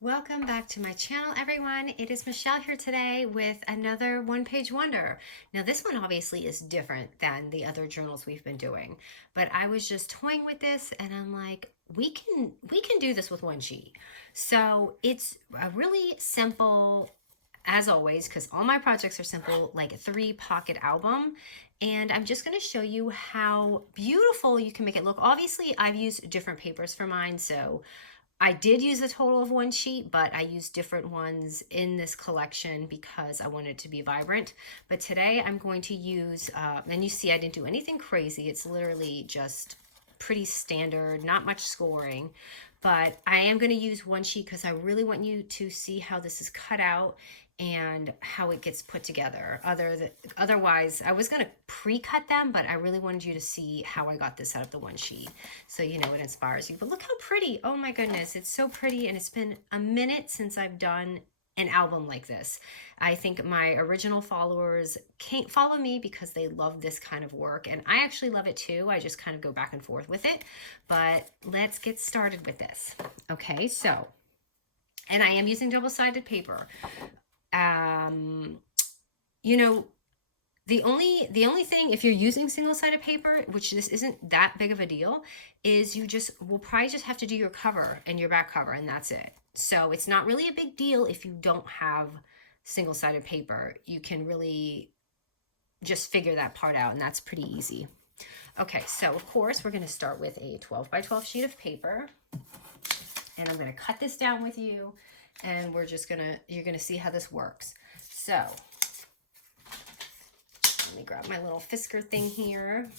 Welcome back to my channel, everyone. It is Michelle here today with another one-page wonder. Now, this one obviously is different than the other journals we've been doing, but I was just toying with this and I'm like, we can do this with one sheet. So it's a really simple, as always, because all my projects are simple, like a 3-pocket album. And I'm just going to show you how beautiful you can make it look. Obviously, I've used different papers for mine, so I did use a total of 1 sheet, but I used different ones in this collection because I wanted it to be vibrant. But today I'm going to use, and you see I didn't do anything crazy. It's literally just pretty standard, not much scoring. But I am going to use 1 sheet because I really want you to see how this is cut out and how it gets put together. Otherwise, I was going to pre-cut them, but I really wanted you to see how I got this out of the 1 sheet. So, you know, it inspires you. But look how pretty. Oh my goodness. It's so pretty. And it's been a minute since I've done an album like this. I think my original followers can't follow me because they love this kind of work. And I actually love it too. I just kind of go back and forth with it. But let's get started with this. Okay, so, and I am using double-sided paper. You know, the only thing, if you're using single-sided paper, which this isn't that big of a deal, is you will probably just have to do your cover and your back cover, and that's it. So it's not really a big deal if you don't have single-sided paper. You can really just figure that part out, and that's pretty easy. Okay, so of course we're going to start with a 12 by 12 sheet of paper, and I'm going to cut this down with you, and you're going to see how this works. So let me grab my little Fisker thing here.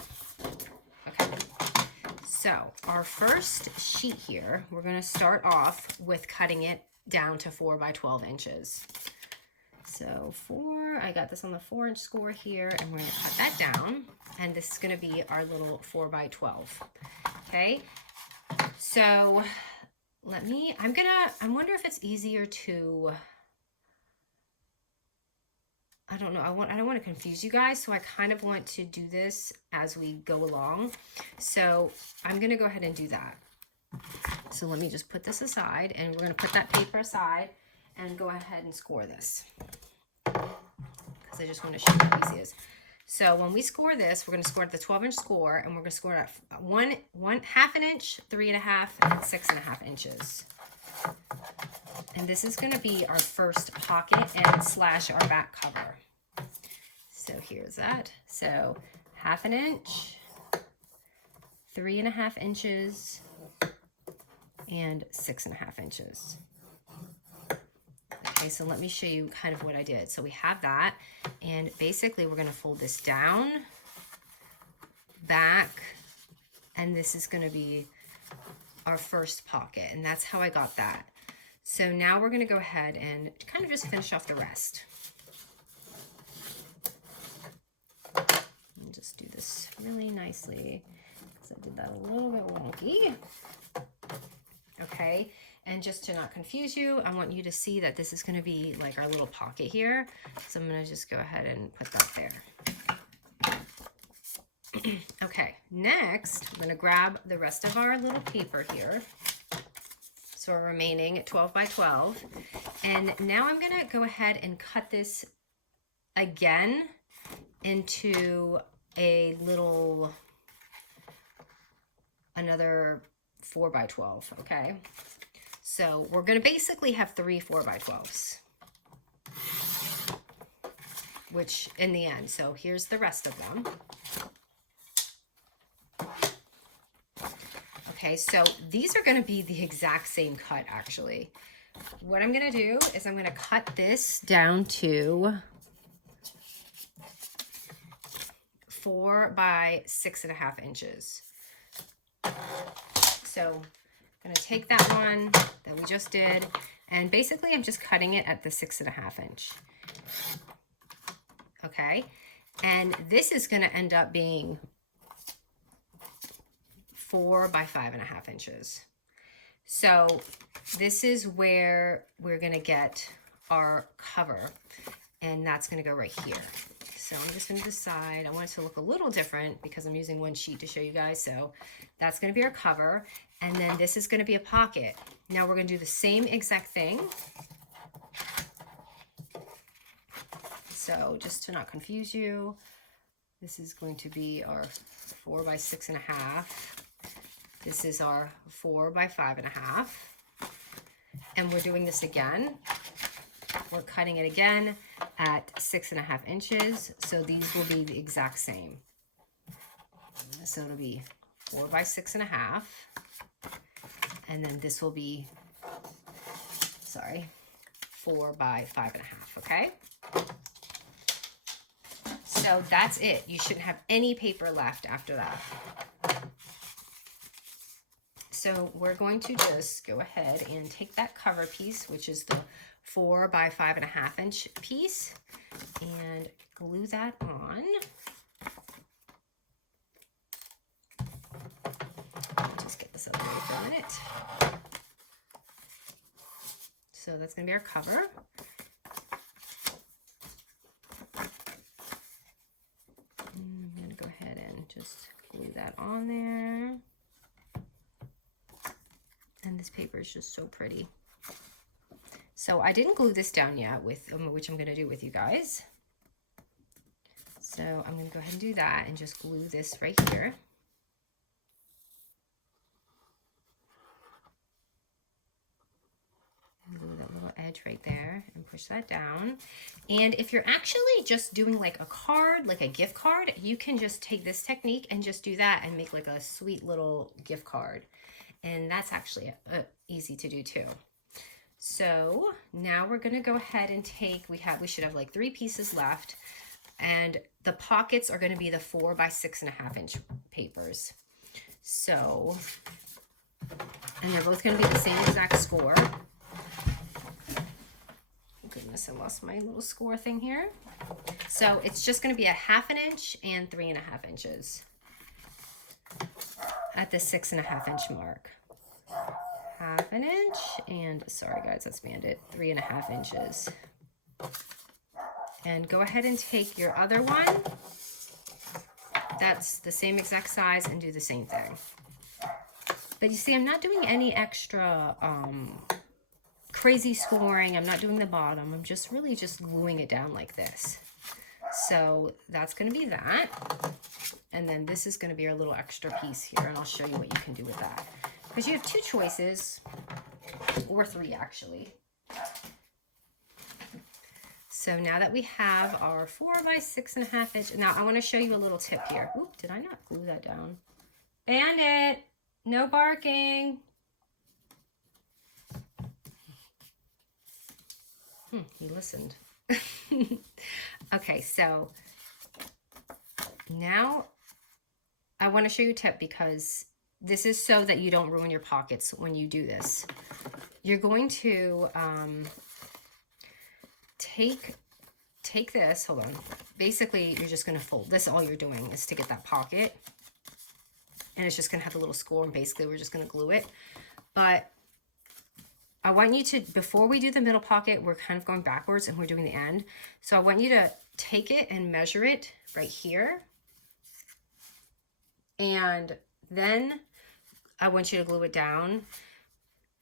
Okay, so our first sheet here, we're going to start off with cutting it down to 4 by 12 inches. So I got this on the 4-inch score here, and we're going to cut that down, and this is going to be our little 4 by 12. Okay, so I wonder if it's easier to, I don't know, I don't want to confuse you guys, so I kind of want to do this as we go along. So I'm going to go ahead and do that. So let me just put this aside, and we're going to put that paper aside and go ahead and score this, because I just want to show you how easy it is. So when we score this, we're going to score at the 12-inch score, and we're going to score at half an inch, 3.5, and 6.5 inches. And this is going to be our first pocket and slash our back cover. So here's that. So half an inch, 3.5 inches, and 6.5 inches. Okay, so let me show you kind of what I did. So we have that, and basically we're going to fold this down, back, and this is going to be our first pocket, and that's how I got that. So now we're going to go ahead and kind of just finish off the rest. And just do this really nicely, because I did that a little bit wonky. Okay, and just to not confuse you, I want you to see that this is going to be like our little pocket here. So I'm going to just go ahead and put that there. Okay, next, I'm going to grab the rest of our little paper here. So we're remaining at 12 by 12. And now I'm going to go ahead and cut this again into another 4 by 12, okay? So we're going to basically have 3 4 by 12s, which in the end, so here's the rest of them. Okay, so these are going to be the exact same cut, actually. What I'm going to do is I'm going to cut this down to 4 by 6.5 inches. So I'm going to take that one that we just did, and basically I'm just cutting it at the 6.5 inch. Okay, and this is going to end up being 4 by 5.5 inches. So this is where we're going to get our cover, and that's going to go right here. So I'm just going to decide, I want it to look a little different because I'm using 1 sheet to show you guys. So that's going to be our cover, and then this is going to be a pocket. Now we're going to do the same exact thing. So just to not confuse you, this is going to be our 4 by 6.5. This is our 4 by 5.5. And we're doing this again. We're cutting it again at 6.5 inches. So these will be the exact same. So it'll be 4 by 6.5. And then this will be, sorry, 4 by 5.5, okay? So that's it. You shouldn't have any paper left after that. So we're going to just go ahead and take that cover piece, which is the 4 by 5.5 inch piece, and glue that on. Just get this out of the way for a minute. So that's going to be our cover. I'm going to go ahead and just glue that on there. And this paper is just so pretty. So I didn't glue this down yet, with which I'm going to do with you guys. So I'm going to go ahead and do that and just glue this right here. Glue that little edge right there and push that down. And if you're actually just doing like a card, like a gift card, you can just take this technique and just do that and make like a sweet little gift card. And that's actually easy to do too. So now we're going to go ahead and take, we should have like 3 pieces left, and the pockets are going to be the 4 by 6.5 inch papers. So, and they're both going to be the same exact score. Goodness, I lost my little score thing here. So it's just going to be a 1/2 inch and 3.5 inches at the 6.5 inch mark. 1/2 inch and, sorry guys, that's banded, 3.5 inches. And go ahead and take your other one. That's the same exact size, and do the same thing. But you see, I'm not doing any extra crazy scoring. I'm not doing the bottom. I'm just really just gluing it down like this. So that's going to be that. And then this is going to be our little extra piece here, and I'll show you what you can do with that. Because you have 2 choices, or 3 actually. So now that we have our 4 by 6.5 inch, now I want to show you a little tip here. Oop, did I not glue that down? Bandit, no barking. He listened. Okay, so now I want to show you a tip, because this is so that you don't ruin your pockets when you do this. You're going to take this, hold on. Basically, you're just going to fold this. All you're doing is to get that pocket. And it's just going to have a little score, and basically we're just going to glue it. But I want you to, before we do the middle pocket, we're kind of going backwards and we're doing the end. So I want you to take it and measure it right here. And then I want you to glue it down,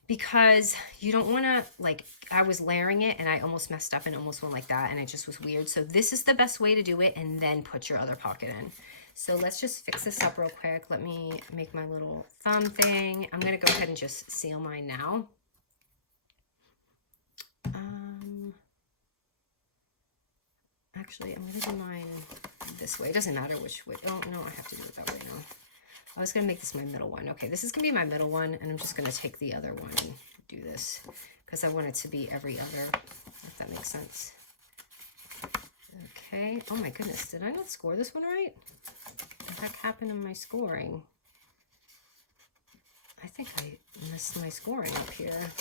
because you don't want to, like, I was layering it and I almost messed up and almost went like that, and it just was weird. So this is the best way to do it, and then put your other pocket in. So let's just fix this up real quick. Let me make my little thumb thing. I'm going to go ahead and just seal mine now. Actually, I'm going to do mine this way. It doesn't matter which way. Oh, no, I have to do it that way now. I was going to make this my middle one. Okay, this is going to be my middle one, and I'm just going to take the other one and do this, because I want it to be every other, if that makes sense. Okay. Oh, my goodness. Did I not score this one right? What the heck happened in my scoring? I think I missed my scoring up here.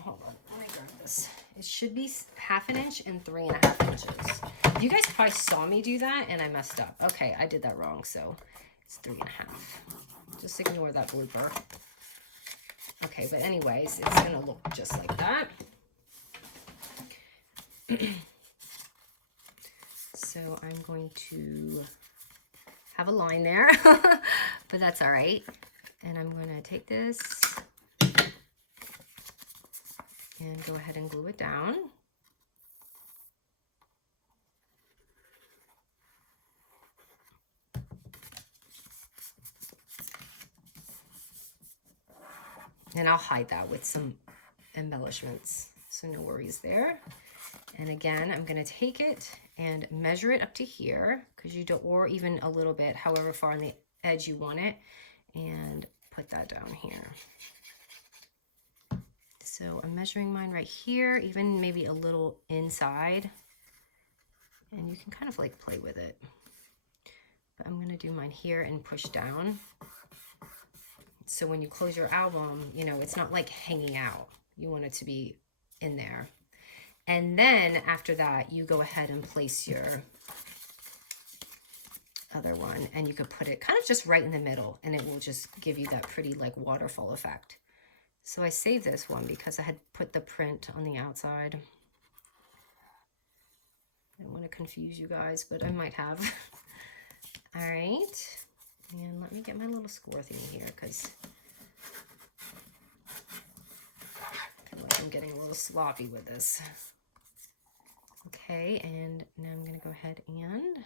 Hold on. Let me grab this. It should be 1/2 inch and 3.5 inches. You guys probably saw me do that, and I messed up. Okay, I did that wrong, so it's 3.5. Just ignore that blooper. Okay, but anyways, it's gonna look just like that. So I'm going to have a line there, but that's all right. And I'm gonna take this and go ahead and glue it down. And I'll hide that with some embellishments, so no worries there. And again, I'm going to take it and measure it up to here, because you don't, or even a little bit, however far on the edge you want it, and put that down here. So I'm measuring mine right here, even maybe a little inside, and you can kind of like play with it. But I'm going to do mine here and push down. So when you close your album, you know, it's not like hanging out. You want it to be in there. And then after that, you go ahead and place your other one, and you could put it kind of just right in the middle, and it will just give you that pretty like waterfall effect. So I saved this one because I had put the print on the outside. I don't want to confuse you guys, but I might have. All right. And let me get my little score thing here, because I feel like I'm getting a little sloppy with this. Okay, and now I'm going to go ahead and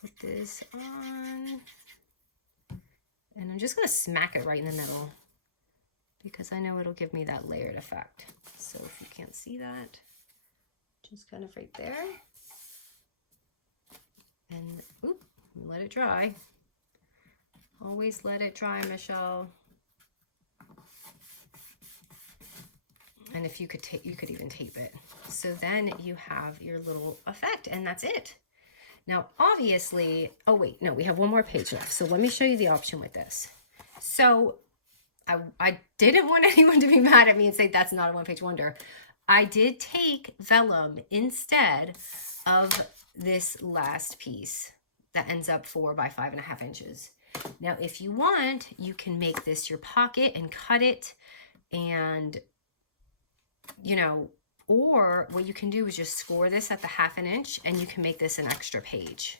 put this on. And I'm just going to smack it right in the middle, because I know it'll give me that layered effect. So if you can't see that, just kind of right there. And oop, let it dry. Always let it dry, Michelle. And if you could tape, you could even tape it. So then you have your little effect, and that's it. Now, obviously, oh wait, no, we have one more page left. So let me show you the option with this. So I didn't want anyone to be mad at me and say that's not a one-page wonder. I did take vellum instead of this last piece that ends up 4 by 5.5 inches. Now, if you want, you can make this your pocket and cut it, and, you know, or what you can do is just score this at the 1/2 inch, and you can make this an extra page.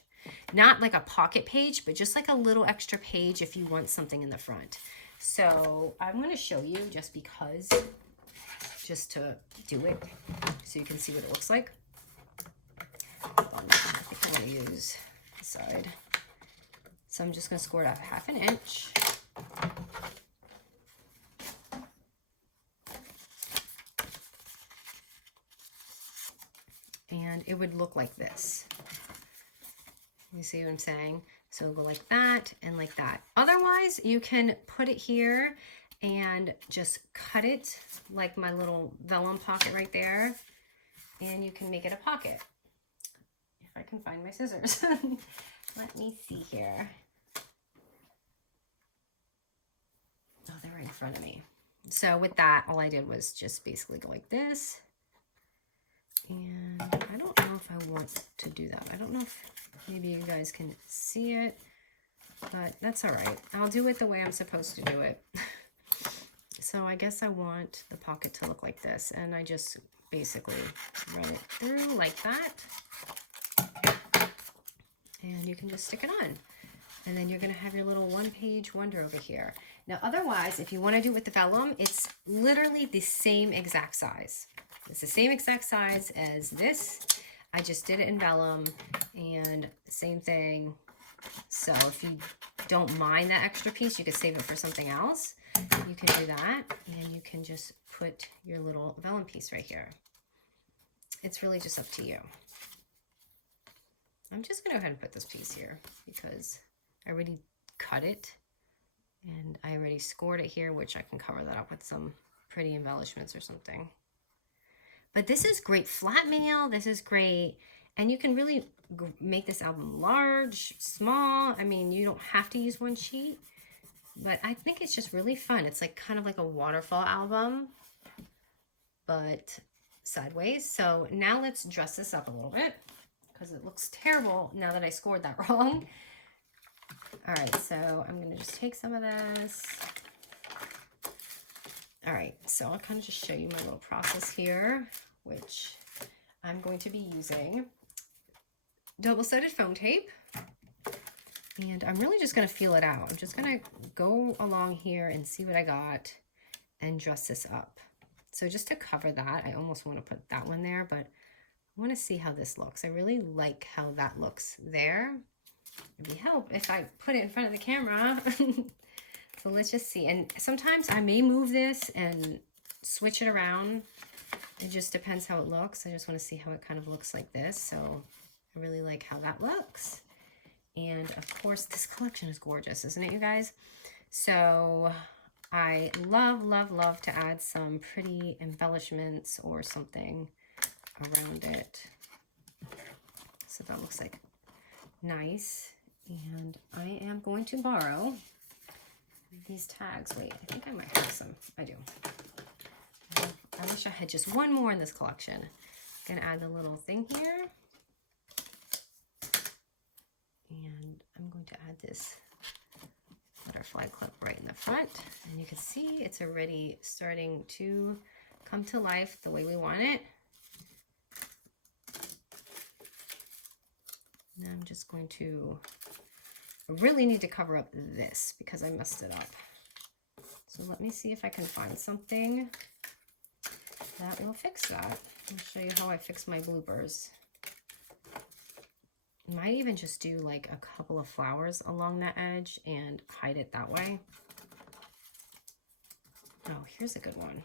Not like a pocket page, but just like a little extra page if you want something in the front. So I'm going to show you just because, just to do it so you can see what it looks like. I think I'm going to use this side. So I'm just going to score it out 1/2 inch. And it would look like this. You see what I'm saying? So it'll go like that and like that. Otherwise, you can put it here and just cut it like my little vellum pocket right there. And you can make it a pocket. If I can find my scissors. Let me see here. Oh, they're right in front of me. So with that, all I did was just basically go like this. And I don't know if I want to do that. I don't know if maybe you guys can see it, but that's all right. I'll do it the way I'm supposed to do it. So I guess I want the pocket to look like this, and I just basically run it through like that. And you can just stick it on. And then you're going to have your little one-page wonder over here. Now, otherwise, if you want to do it with the vellum, it's literally the same exact size. It's the same exact size as this. I just did it in vellum, and same thing. So if you don't mind that extra piece, you could save it for something else. You can do that, and you can just put your little vellum piece right here. It's really just up to you. I'm just going to go ahead and put this piece here because I already cut it, and I already scored it here, which I can cover that up with some pretty embellishments or something. But this is great flat mail. This is great. And you can really make this album large, small. I mean, you don't have to use one sheet, but I think it's just really fun. It's like kind of like a waterfall album, but sideways. So now let's dress this up a little bit because it looks terrible now that I scored that wrong. All right, so I'm going to just take some of this. All right, so I'll kind of just show you my little process here, which I'm going to be using double-sided foam tape. And I'm really just going to feel it out. I'm just going to go along here and see what I got and dress this up. So just to cover that, I almost want to put that one there, but I want to see how this looks. I really like how that looks there. It'd be help if I put it in front of the camera. So let's just see. And sometimes I may move this and switch it around. It just depends how it looks. I just want to see how it kind of looks like this. So I really like how that looks. And of course, this collection is gorgeous, isn't it, you guys? So I love, love, love to add some pretty embellishments or something around it. So that looks like nice. And I am going to borrow these tags. Wait, I think I might have some. I do. I wish I had just one more in this collection. I'm gonna add the little thing here. And I'm going to add this butterfly clip right in the front. And you can see it's already starting to come to life the way we want it. Now I'm just going to, I really need to cover up this because I messed it up. So let me see if I can find something that will fix that. I'll show you how I fix my bloopers. Might even just do like a couple of flowers along that edge and hide it that way. Oh, here's a good one.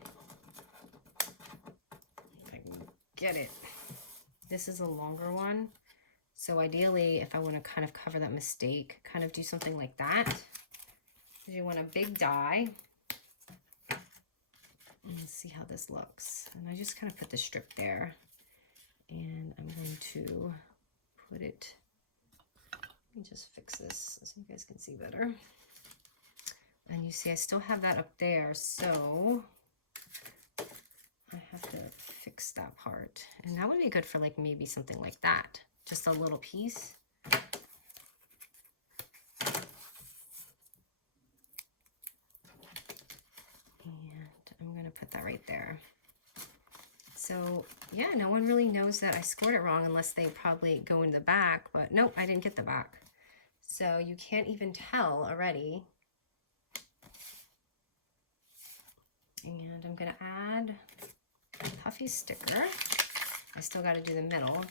If I can get it. This is a longer one. So ideally, if I want to kind of cover that mistake, kind of do something like that. You want a big die. And see how this looks. And I just kind of put the strip there. And I'm going to put it, let me just fix this so you guys can see better. And you see I still have that up there, so I have to fix that part. And that would be good for like maybe something like that. Just a little piece. And I'm gonna put that right there. So yeah, no one really knows that I scored it wrong unless they probably go in the back, but nope, I didn't get the back. So you can't even tell already. And I'm gonna add a Puffy sticker. I still gotta do the middle.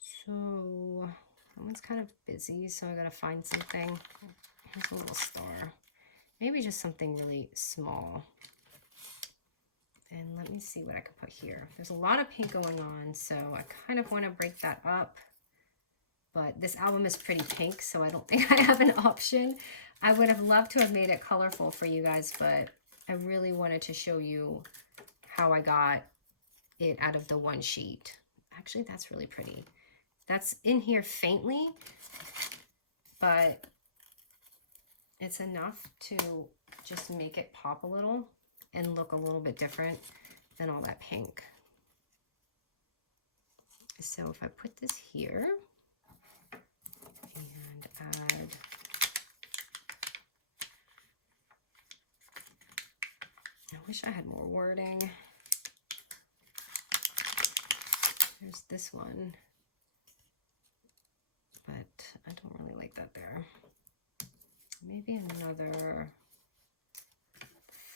So that one's kind of busy, so I gotta find something. Here's a little star. Maybe just something really small. And let me see what I could put here. There's a lot of pink going on, so I kind of want to break that up. But this album is pretty pink, so I don't think I have an option. I would have loved to have made it colorful for you guys, but I really wanted to show you how I got it out of the one sheet. Actually, that's really pretty. That's in here faintly, but it's enough to just make it pop a little and look a little bit different than all that pink. So if I put this here and add, I wish I had more wording. There's this one, but I don't really like that there. Maybe another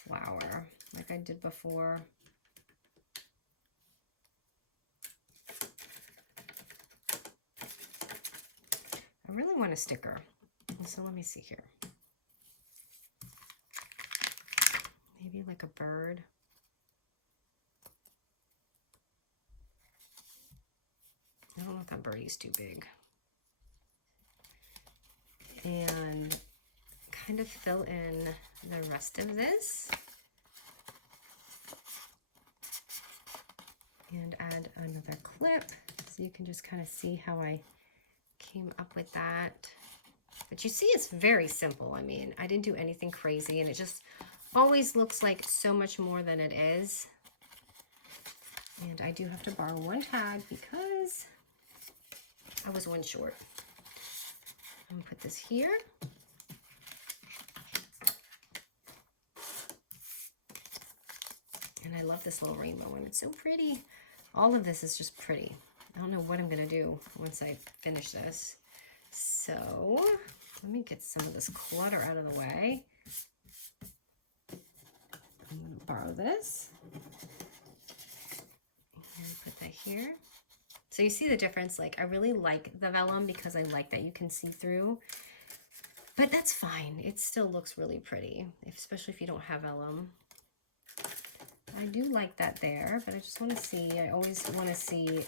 flower like I did before. I really want a sticker, so let me see here. Maybe like a bird. I don't know if that birdie's too big. And kind of fill in the rest of this. And add another clip so you can just kind of see how I came up with that. But you see it's very simple. I mean, I didn't do anything crazy, and it just always looks like so much more than it is. And I do have to borrow one tag because I was one short. I'm gonna put this here. And I love this little rainbow one. It's so pretty. All of this is just pretty. I don't know what I'm gonna do once I finish this. So let me get some of this clutter out of the way. I'm gonna borrow this. And put that here. So you see the difference, like I really like the vellum because I like that you can see through, but that's fine. It still looks really pretty, especially if you don't have vellum. I do like that there, but I just want to see, I always want to see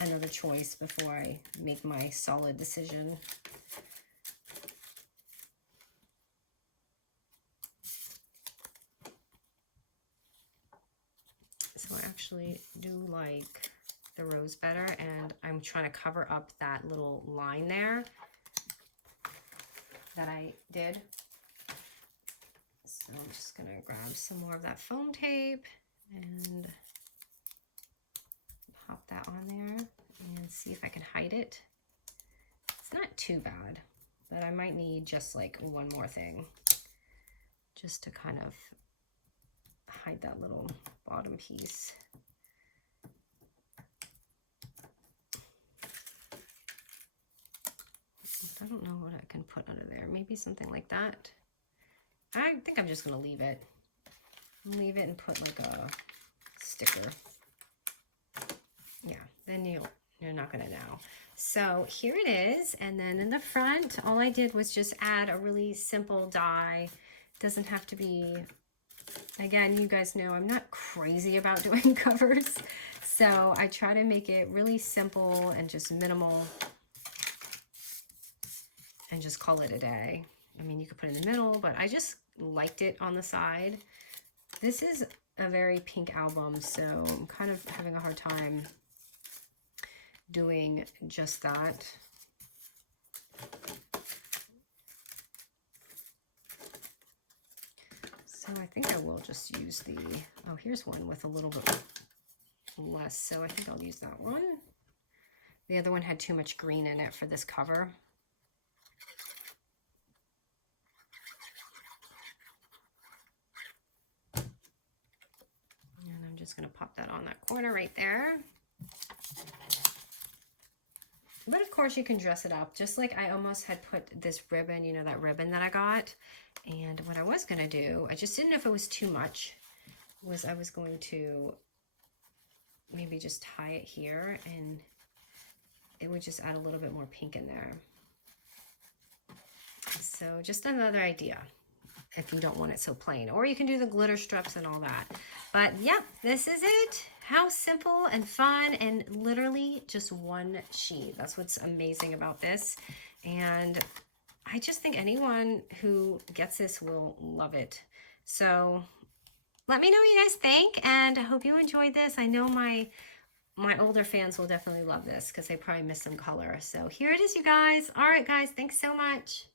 another choice before I make my solid decision. So I actually do like the rose better, and I'm trying to cover up that little line there that I did. So I'm just gonna grab some more of that foam tape and pop that on there and see if I can hide it. It's not too bad, but I might need just like one more thing just to kind of hide that little bottom piece. I don't know what I can put under there. Maybe something like that. I think I'm just gonna leave it. Leave it and put like a sticker. Yeah, then you're not gonna know. So here it is, and then in the front, all I did was just add a really simple die. Doesn't have to be, again, you guys know I'm not crazy about doing covers, so I try to make it really simple and just minimal and just call it a day. I mean, you could put it in the middle, but I just liked it on the side. This is a very pink album, so I'm kind of having a hard time doing just that. So I think I will just use the, oh, here's one with a little bit less, so I think I'll use that one. The other one had too much green in it for this cover. And I'm just gonna pop that on that corner right there. But of course you can dress it up, just like I almost had put this ribbon, you know, that ribbon that I got. And what I was gonna do, I just didn't know if it was too much, was I was going to maybe just tie it here, and it would just add a little bit more pink in there. So just another idea if you don't want it so plain, or you can do the glitter strips and all that. But yeah, this is it. How simple and fun, and literally just one sheet. That's what's amazing about this. And I just think anyone who gets this will love it. So let me know what you guys think, and I hope you enjoyed this. I know my older fans will definitely love this because they probably missed some color. So here it is, you guys. All right, guys, thanks so much.